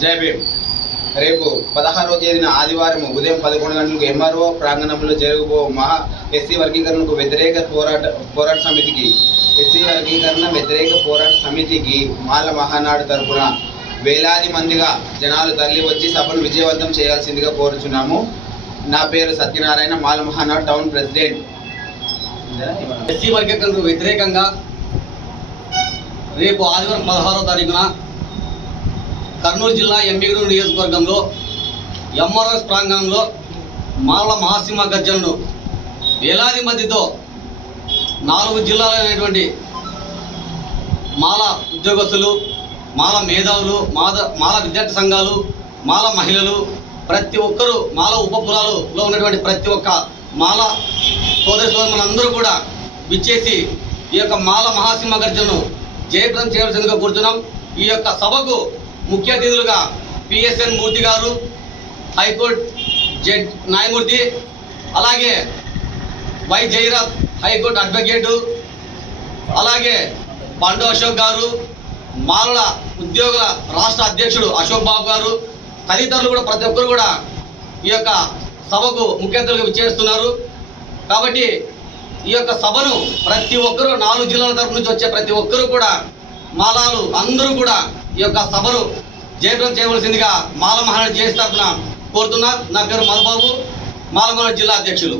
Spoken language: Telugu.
జై భీమ్. రేపు పదహారవ తేదీన ఆదివారం ఉదయం పదకొండు గంటలకు ఎంఆర్ఓ ప్రాంగణంలో జరగబో మహా ఎస్సీ వర్గీకరణకు వ్యతిరేక పోరాట పోరాట సమితికి ఎస్సీ వర్గీకరణ వ్యతిరేక పోరాట సమితికి మాల మహానాడు తరపున వేలాది మందిగా జనాలు తరలి వచ్చి సభను విజయవంతం చేయాల్సిందిగా కోరుచున్నాము. నా పేరు Satyanarayana Mala Mahanadu town president. SC వర్గీకరణకు వ్యతిరేకంగా రేపు ఆదివారం పదహారో తారీఖున కర్నూలు జిల్లా ఎంబీగూరు నియోజకవర్గంలో ఎంఆర్ఎస్ ప్రాంగణంలో మాల మహాసింహ గర్జనను వేలాది మందితో నాలుగు జిల్లాలైనటువంటి మాల ఉద్యోగస్తులు మాల మేధావులు మాద మాల విద్యార్థి సంఘాలు మాల మహిళలు ప్రతి ఒక్కరూ మాల ఉపకులాలలో ఉన్నటువంటి ప్రతి ఒక్క మాల సోదరి సోదరులందరూ కూడా విచ్చేసి ఈ యొక్క మాల మహాసింహ గర్జనను జయప్రదం చేయవలసిందిగా కోరుతున్నాం. ఈ యొక్క సభకు ముఖ్య అతిథులుగా పిఎస్ఎన్ మూర్తి గారు హైకోర్టు జడ్ న్యాయమూర్తి అలాగే వై జయరాజ్ హైకోర్టు అడ్వకేటు అలాగే పండు అశోక్ గారు మాలల ఉద్యోగుల రాష్ట్ర అధ్యక్షుడు అశోక్ బాబు గారు తదితరులు కూడా ప్రతి ఒక్కరు కూడా ఈ యొక్క సభకు ముఖ్య అతిథులుగా విచ్చేస్తున్నారు. కాబట్టి ఈ యొక్క సభను ప్రతి ఒక్కరూ నాలుగు జిల్లాల తరపు నుంచి వచ్చే ప్రతి ఒక్కరూ కూడా మాలాలు అందరూ కూడా ఈ యొక్క సభను జయప్రం చేయవలసిందిగా మాల మహానాడు చేసి తరఫున కోరుతున్నా. నా పేరు మధుబాబు మాల జిల్లా అధ్యక్షులు.